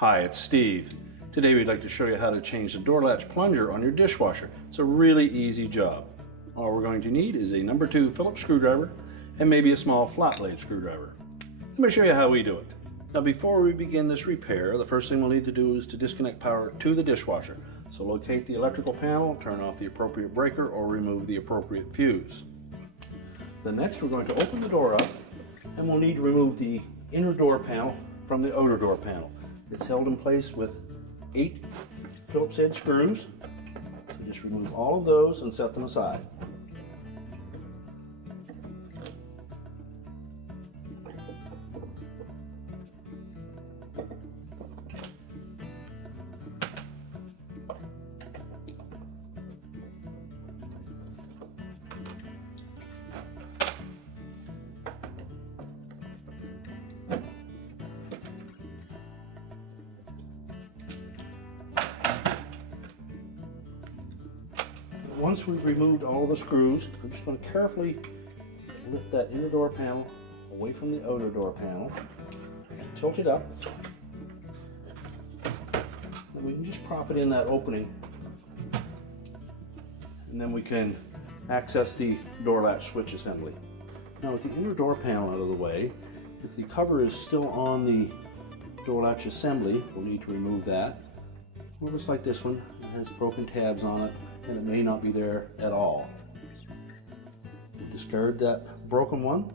Hi, it's Steve. Today we'd like to show you how to change the door latch plunger on your dishwasher. It's a really easy job. All we're going to need is a number 2 Phillips screwdriver and maybe a small flat blade screwdriver. Let me show you how we do it. Now before we begin this repair, the first thing we'll need to do is to disconnect power to the dishwasher. So locate the electrical panel, turn off the appropriate breaker or remove the appropriate fuse. Then next we're going to open the door up and we'll need to remove the inner door panel from the outer door panel. It's held in place with 8 Phillips head screws. So just remove all of those and set them aside. Once we've removed all the screws, I'm just going to carefully lift that inner door panel away from the outer door panel, tilt it up, and we can just prop it in that opening, and then we can access the door latch switch assembly. Now with the inner door panel out of the way, if the cover is still on the door latch assembly, we'll need to remove that. Well, just like this one, it has broken tabs on it, and it may not be there at all. Discard that broken one.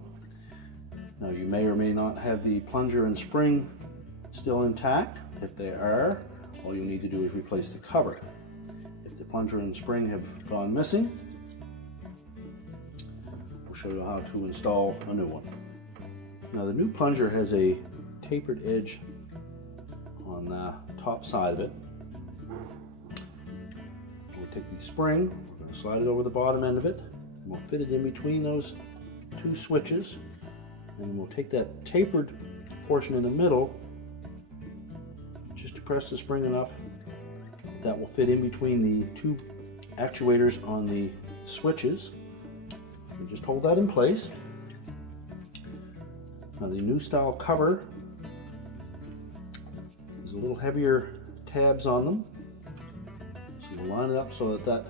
Now you may or may not have the plunger and spring still intact. If they are, all you need to do is replace the cover. If the plunger and spring have gone missing, we'll show you how to install a new one. Now the new plunger has a tapered edge on the top side of it. We'll take the spring, we're going to slide it over the bottom end of it, and we'll fit it in between those 2 switches, and we'll take that tapered portion in the middle, just to press the spring enough that will fit in between the 2 actuators on the switches. And just hold that in place. Now the new style cover is a little heavier tabs on them. So we'll line it up so that that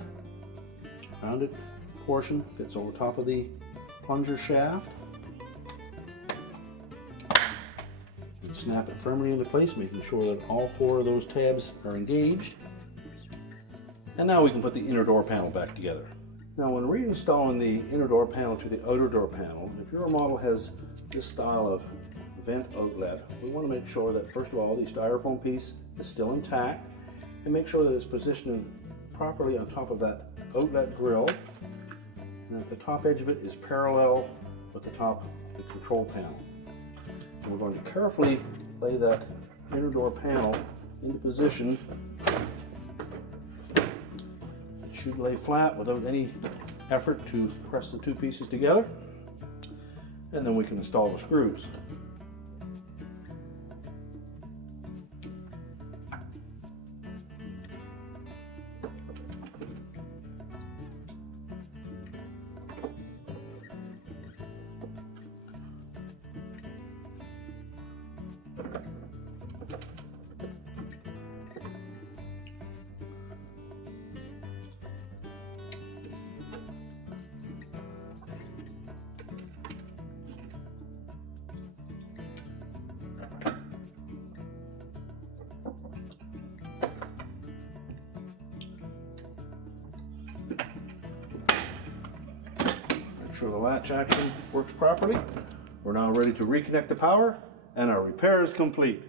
rounded portion fits over top of the plunger shaft. And snap it firmly into place, making sure that all 4 of those tabs are engaged. And now we can put the inner door panel back together. Now when reinstalling the inner door panel to the outer door panel, if your model has this style of vent outlet, we want to make sure that first of all the styrofoam piece is still intact, and make sure that it's positioned properly on top of that outlet grill, and that the top edge of it is parallel with the top of the control panel. And we're going to carefully lay that inner door panel into position. It should lay flat without any effort to press the 2 pieces together, and then we can install the screws. Sure the latch action works properly. We're now ready to reconnect the power, and our repair is complete.